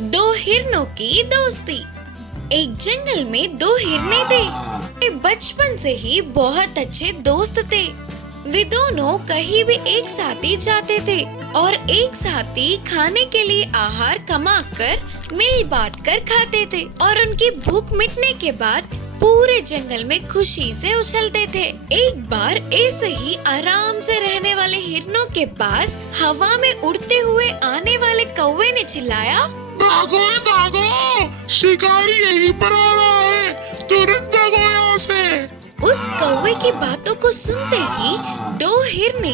दो हिरनों की दोस्ती। एक जंगल में दो हिरने थे। वे बचपन से ही बहुत अच्छे दोस्त थे। वे दोनों कहीं भी एक साथ ही जाते थे और एक साथ ही खाने के लिए आहार कमाकर मिल बांट कर खाते थे और उनकी भूख मिटने के बाद पूरे जंगल में खुशी से उछलते थे। एक बार ऐसे ही आराम से रहने वाले हिरनों के पास हवा में उड़ते हुए आने वाले कौवे ने चिल्लाया, भागो भागो, शिकारी यहीं पर आ रहा है, तुरंत भागो यहाँ से। उस कौवे की बातों को सुनते ही दो हिरने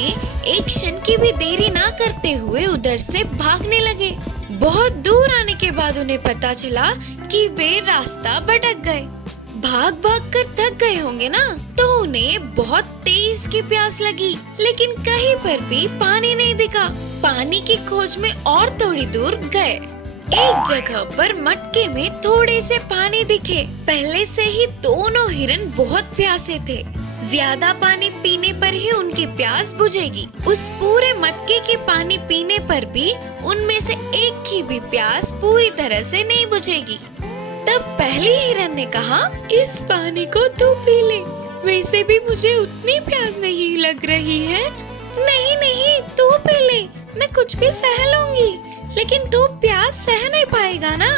एक क्षण की भी देरी ना करते हुए उधर से भागने लगे। बहुत दूर आने के बाद उन्हें पता चला कि वे रास्ता भटक गए। भाग भाग कर थक गए होंगे ना, तो उन्हें बहुत तेज की प्यास लगी, लेकिन कहीं पर भी पानी नहीं दिखा। पानी की खोज में और थोड़ी दूर गए। एक जगह पर मटके में थोड़े से पानी दिखे। पहले से ही दोनों हिरन बहुत प्यासे थे। ज्यादा पानी पीने पर ही उनकी प्यास बुझेगी। उस पूरे मटके के पानी पीने पर भी उनमें से एक की भी प्यास पूरी तरह से नहीं बुझेगी। तब पहली हिरन ने कहा, इस पानी को तू पी ले, वैसे भी मुझे उतनी प्यास नहीं लग रही है। नहीं नहीं, तू पी ले, मैं कुछ भी सह लूंगी, लेकिन तू प्यास सह नहीं पाएगा ना।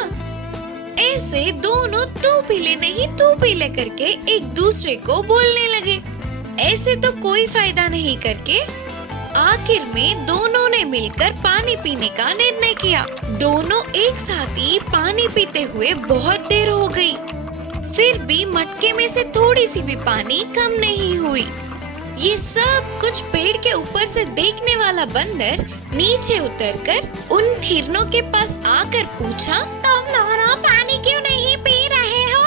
ऐसे दोनों तू पी ले नहीं तू पी ले करके एक दूसरे को बोलने लगे। ऐसे तो कोई फायदा नहीं करके आखिर में दोनों ने मिलकर पानी पीने का निर्णय किया। दोनों एक साथ ही पानी पीते हुए बहुत देर हो गई, फिर भी मटके में से थोड़ी सी भी पानी कम नहीं हुई। ये सब कुछ पेड़ के ऊपर से देखने वाला बंदर नीचे उतरकर उन हिरनों के पास आकर पूछा, तुम दोनों पानी क्यों नहीं पी रहे हो?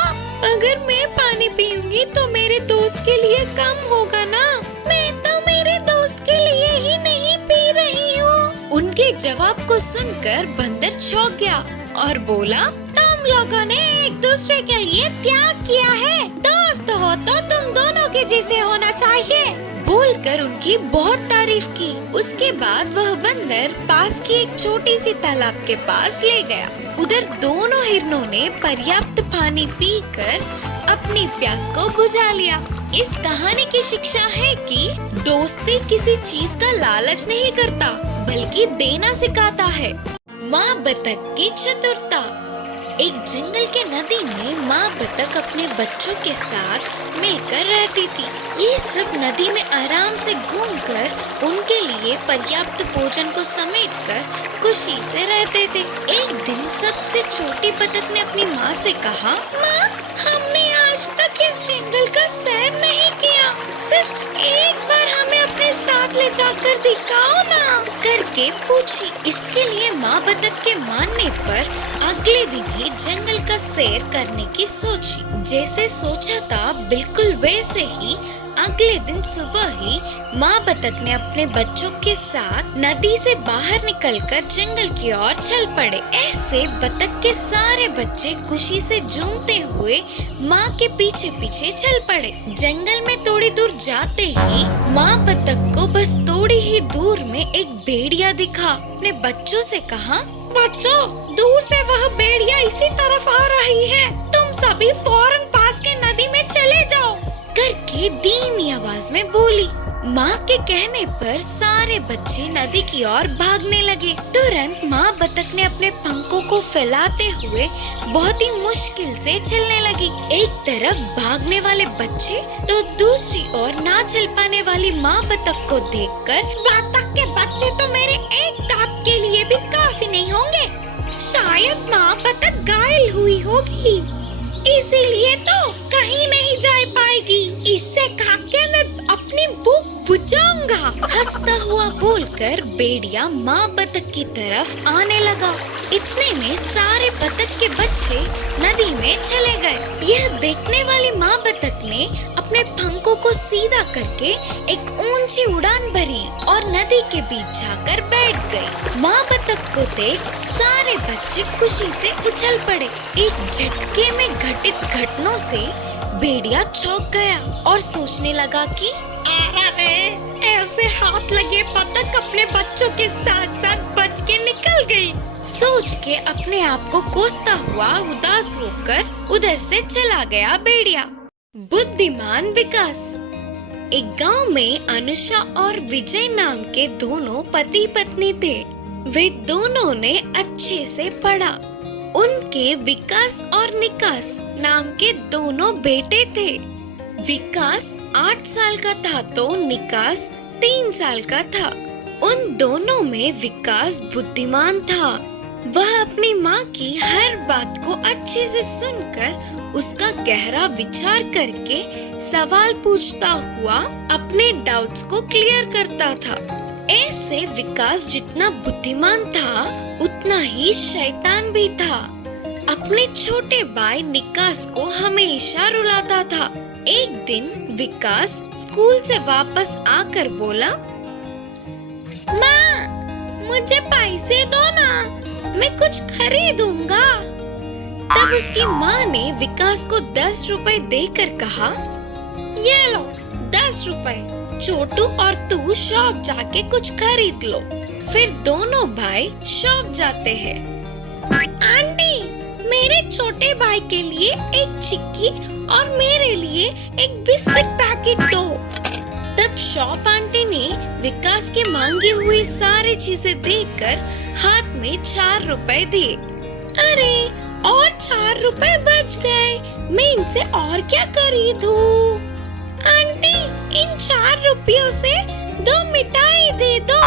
अगर मैं पानी पीऊंगी तो मेरे दोस्त के लिए कम होगा ना। मैं तो मेरे दोस्त के लिए ही नहीं पी रही हूँ। उनके जवाब को सुनकर बंदर चौंक गया और बोला, तुम लोगों ने एक दूसरे के लिए त्याग किया है। दोस्त हो तो तुम दोनों के जैसे होना चाहिए। बोलकर उनकी बहुत तारीफ की। उसके बाद वह बंदर पास की एक छोटी सी तालाब के पास ले गया। उधर दोनों हिरनों ने पर्याप्त पानी पीकर अपनी प्यास को बुझा लिया। इस कहानी की शिक्षा है कि दोस्ती किसी चीज का लालच नहीं करता, बल्कि देना सिखाता है। माँ बतख की चतुरता। एक जंगल के नदी में माँ बतख अपने बच्चों के साथ मिलकर रहती थी। ये सब नदी में आराम से घूमकर उनके लिए पर्याप्त भोजन को समेटकर खुशी से रहते थे। एक दिन सबसे छोटी बतख ने अपनी माँ से कहा, माँ, हमने आज तक इस जंगल का सैर नहीं किया, सिर्फ एक बार हमें अपने साथ ले जाकर दिखाओ ना, करके पूछी। इसके लिए माँ बतख के मानने पर अगले दिन ही जंगल का सैर करने की सोची। जैसे सोचा था बिल्कुल वैसे ही अगले दिन सुबह ही माँ बतख ने अपने बच्चों के साथ नदी से बाहर निकलकर जंगल की ओर चल पड़े। ऐसे बतख के सारे बच्चे खुशी से झूमते हुए माँ के पीछे पीछे चल पड़े। जंगल में थोड़ी दूर जाते ही माँ बतख को बस थोड़ी ही दूर में एक भेड़िया दिखा। अपने बच्चों से कहा, बच्चों, दूर से वह भेड़िया इसी तरफ आ रही है, तुम सभी फौरन पास के नदी में चले जाओ, करके धीमी आवाज में बोली। माँ के कहने पर सारे बच्चे नदी की ओर भागने लगे। तुरंत माँ बतख ने अपने पंखों को फैलाते हुए बहुत ही मुश्किल से चलने लगी। एक तरफ भागने वाले बच्चे तो दूसरी ओर ना चल पाने वाली माँ बतख को देखकर, बतख के बच्चे तो मेरे एक टाप के लिए भी काफी नहीं होंगे, शायद माँ बतख घायल हुई होगी, इसीलिए तो कहीं नहीं जा पाएगी, इससे खाके मैं अपनी भूख बुझाऊंगा। हंसता हुआ बोलकर भेड़िया माँ बतख की तरफ आने लगा। इतने में सारे बतख के बच्चे नदी में चले गए। यह देखने वाली माँ बतख ने अपने पंखों को सीधा करके एक ऊंची उड़ान भरी और नदी के बीच जाकर बैठ गई। माँ बतख को देख सारे बच्चे खुशी से उछल पड़े। एक झटके में घटित घटनाओं से भेड़िया चौंक गया और सोचने लगा कि ऐसे हाथ लगे बतख अपने बच्चों के साथ साथ बच के निकल गई। सोच के अपने आप को कोसता हुआ उदास होकर उधर से चला गया भेड़िया। बुद्धिमान विकास। एक गांव में अनुषा और विजय नाम के दोनों पति पत्नी थे। वे दोनों ने अच्छे से पढ़ा। उनके विकास और निकास नाम के दोनों बेटे थे। विकास 8 साल का था तो निकास 3 साल का था। उन दोनों में विकास बुद्धिमान था। वह अपनी माँ की हर बात को अच्छे से सुनकर उसका गहरा विचार करके सवाल पूछता हुआ अपने डाउट्स को क्लियर करता था। ऐसे विकास जितना बुद्धिमान था उतना ही शैतान भी था। अपने छोटे भाई निकास को हमेशा रुलाता था। एक दिन विकास स्कूल से वापस आकर बोला, माँ, मुझे पैसे दो ना, मैं कुछ खरीदूंगा। तब उसकी माँ ने विकास को 10 रुपए देकर कहा, ये लो 10 रुपए, छोटू और तू शॉप जाके कुछ खरीद लो। फिर दोनों भाई शॉप जाते हैं। आंटी, मेरे छोटे भाई के लिए एक चिक्की और मेरे लिए एक बिस्किट पैकेट दो। तब शॉप आंटी ने विकास के मांगी हुई सारी चीजें देखकर हाथ में 4 रुपए दिए। अरे, और 4 रुपए बच गए, मैं इनसे और क्या खरीदूं? आंटी, इन 4 रुपयों से 2 मिठाई दे दो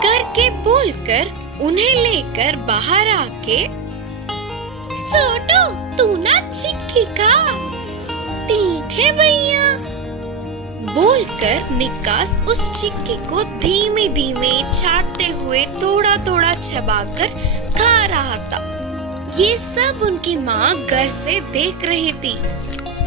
करके बोलकर उन्हें लेकर बाहर आके, छोटू तू ना चिक्की खा। ठीक है भैया, बोलकर निकास उस चिक्की को धीमे धीमे चाटते हुए थोड़ा थोड़ा चबाकर खा रहा था। ये सब उनकी माँ घर से देख रही थी।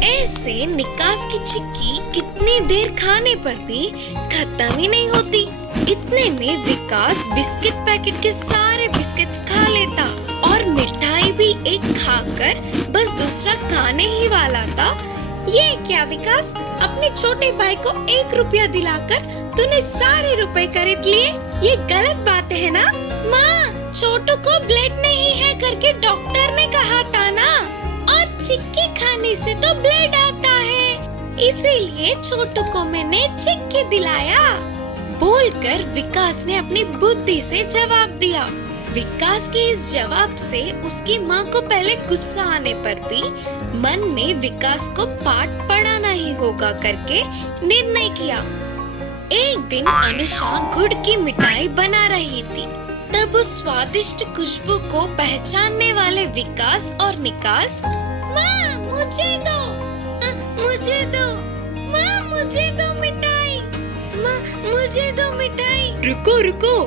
ऐसे निकास की चिक्की कितनी देर खाने पर भी खत्म ही नहीं होती। इतने में विकास बिस्किट पैकेट के सारे बिस्किट्स खा लेता और मिठाई भी एक खाकर बस दूसरा खाने ही वाला था। ये क्या विकास, अपने छोटे भाई को 1 रुपया दिलाकर तूने सारे रुपए खरीद लिए? ये गलत बात है ना? माँ, छोटू को ब्लड नहीं है करके डॉक्टर ने कहा था ना, और चिक्की खाने से तो ब्लड आता है, इसीलिए छोटू को मैंने चिक्की दिलाया। बोलकर विकास ने अपनी बुद्धि से जवाब दिया। विकास के इस जवाब से उसकी माँ को पहले गुस्सा आने पर भी मन में विकास को पाठ पढ़ाना ही होगा करके निर्णय किया। एक दिन अनुषा गुड़ की मिठाई बना रही थी। तब उस स्वादिष्ट खुशबू को पहचानने वाले विकास और निकास, माँ मुझे दो, मुझे दो, माँ मुझे दो मिठाई, माँ मुझे दो मिठाई। रुको रुको,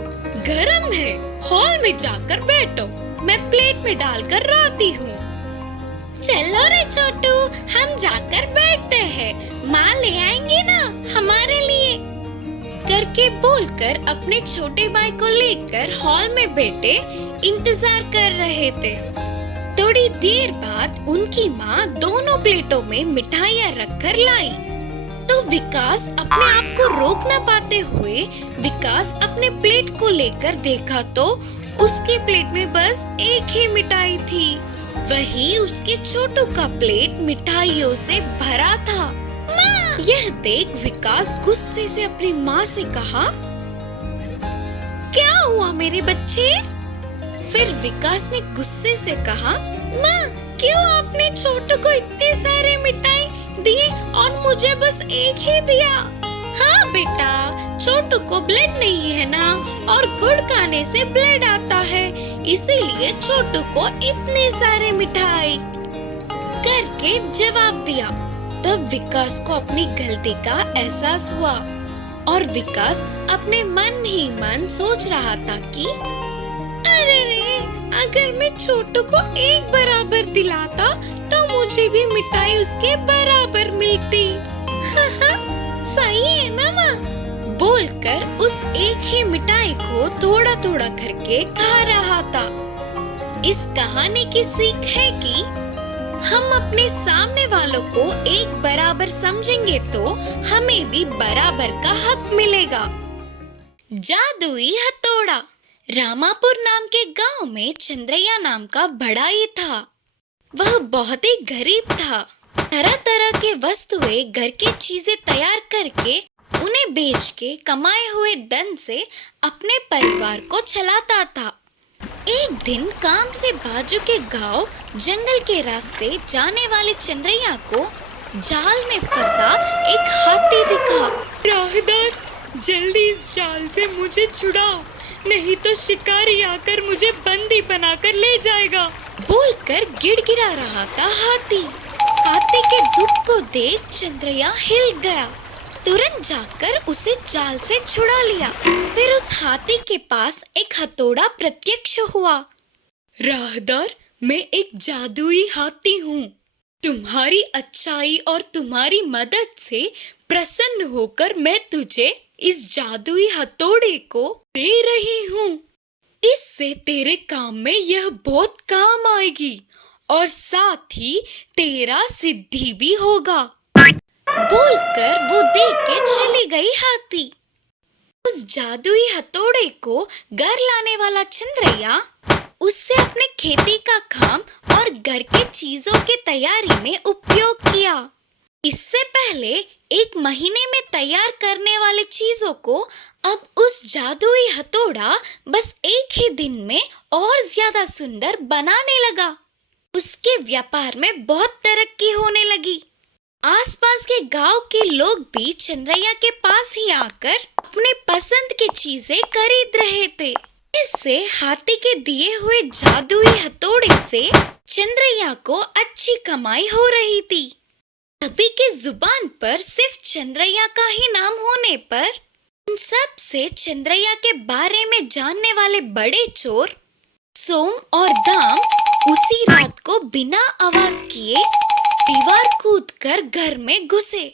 गरम है, हॉल में जाकर बैठो, मैं प्लेट में डालकर लाती हूँ। चलो रे छोटू, हम जाकर बैठते हैं, माँ ले आएंगी ना हमारे लिए करके बोलकर अपने छोटे भाई को लेकर हॉल में बैठे इंतजार कर रहे थे। थोड़ी देर बाद उनकी माँ दोनों प्लेटों में मिठाइयाँ रखकर लाई। तो विकास अपने आप को रोक न पाते हुए विकास अपने प्लेट को लेकर देखा तो उसके प्लेट में बस एक ही मिठाई थी। वही उसके छोटू का प्लेट मिठाइयों से भरा था। माँ! यह देख विकास गुस्से से अपनी माँ से कहा, क्या हुआ मेरे बच्चे? फिर विकास ने गुस्से से कहा, माँ क्यों आपने छोटू को इतने सारे मिठाई दिए और मुझे बस एक ही दिया? हाँ बेटा, छोटू को ब्लड नहीं है ना, और गुड़ खाने से ब्लड आता है, इसीलिए छोटू को इतने सारे मिठाई करके जवाब दिया। तब विकास को अपनी गलती का एहसास हुआ और विकास अपने मन ही मन सोच रहा था कि अरे रे, अगर मैं छोटू को एक बराबर दिलाता तो मुझे भी मिठाई उसके बराबर मिलती। सही है ना माँ? बोलकर उस एक ही मिठाई को थोड़ा थोड़ा करके खा रहा था। इस कहानी की सीख है कि हम अपने सामने वालों को एक बराबर समझेंगे तो हमें भी बराबर का हक मिलेगा। जादुई हथौड़ा। रामापुर नाम के गांव में चंद्रैया नाम का बड़ाई था। वह बहुत ही गरीब था। तरह तरह के वस्तुएं, घर की चीजें तैयार करके उन्हें बेच के कमाए हुए धन से अपने परिवार को चलाता था। एक दिन काम से बाजू के गांव जंगल के रास्ते जाने वाले चंद्रैया को जाल में फंसा एक हाथी दिखा। राहदार, जल्दी इस जाल से मुझे छुड़ाओ, नहीं तो शिकारी आकर मुझे बंदी बनाकर ले जाएगा, बोलकर गिड़गिड़ा रहा था हाथी। हाथी के दुख को देख चंद्रैया हिल गया। तुरंत जाकर उसे जाल से छुड़ा लिया। फिर उस हाथी के पास एक हथौड़ा प्रत्यक्ष हुआ। राहदार, मैं एक जादुई हाथी हूँ। तुम्हारी अच्छाई और तुम्हारी मदद से प्रसन्न होकर मैं तुझे इस जादुई हथौड़े को दे रही हूँ। इससे तेरे काम में यह बहुत काम आएगी और साथ ही तेरा सिद्धि भी होगा, बोलकर वो देख के चली गई हाथी। उस जादुई हथौड़े को घर लाने वाला चंद्रैया उससे अपने खेती का काम और घर के चीजों की तैयारी में उपयोग किया। इससे पहले 1 महीने में तैयार करने वाले चीजों को अब उस जादुई हथौड़ा बस एक ही दिन में और ज्यादा सुंदर बनाने लगा। उसके व्यापार में बहुत तरक्की होने लगी। आसपास के गांव के लोग भी चंद्रैया के पास ही आकर अपने पसंद की चीजें खरीद रहे थे। इससे हाथी के दिए हुए जादुई हथौड़े से चंद्रैया को अच्छी कमाई हो रही थी। सभी के जुबान पर सिर्फ चंद्रैया का ही नाम होने पर उन सब से चंद्रैया के बारे में जानने वाले बड़े चोर सोम और दाम उसी रात को बिना आवाज किए दीवार कूदकर घर में घुसे।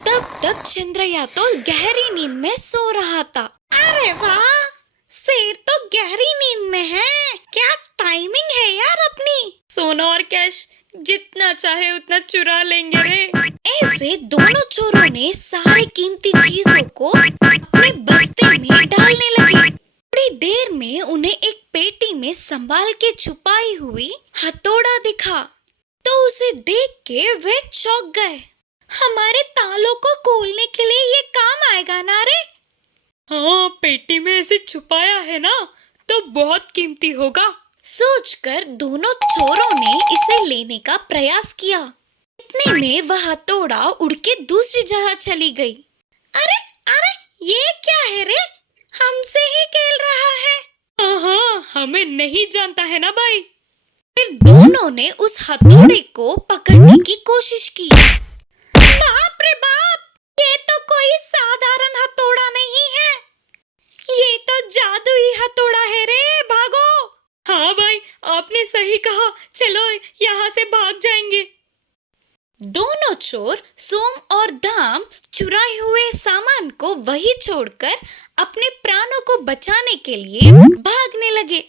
तब तक चंद्रैया तो गहरी नींद में सो रहा था। अरे वाह, शेर तो गहरी नींद में है। क्या टाइमिंग है यार अपनी। सोना और कैश जितना चाहे उतना चुरा लेंगे रे। ऐसे दोनों चोरों ने सारी कीमती चीजों को अपने बस्ते में डालने लगे। थोड़ी देर में उन्हें एक पेटी में संभाल के छुपाई हुई हथौड़ा दिखा तो उसे देख के वे चौंक गए। हमारे तालों को खोलने के लिए ये काम आएगा ना रे। हाँ, पेटी में ऐसे छुपाया है ना तो बहुत कीमती होगा, सोचकर दोनों चोरों ने इसे लेने का प्रयास किया। इतने में वह हथौड़ा उड़ के दूसरी जगह चली गई। अरे अरे, ये क्या है रे, हमसे ही खेल रहा है। हाँ, हमें नहीं जानता है ना भाई। फिर दोनों ने उस हथौड़े को पकड़ने की कोशिश की। बाप रे बाप, ये तो कोई साधारण हथौड़ा नहीं है, ये तो जादुई हथौड़ा है रे, भागो। हाँ भाई, आपने सही कहा, चलो यहाँ से भाग जाएंगे। दोनों चोर सोम और दाम चुराए हुए सामान को वहीं छोड़कर अपने प्राणों को बचाने के लिए भागने लगे।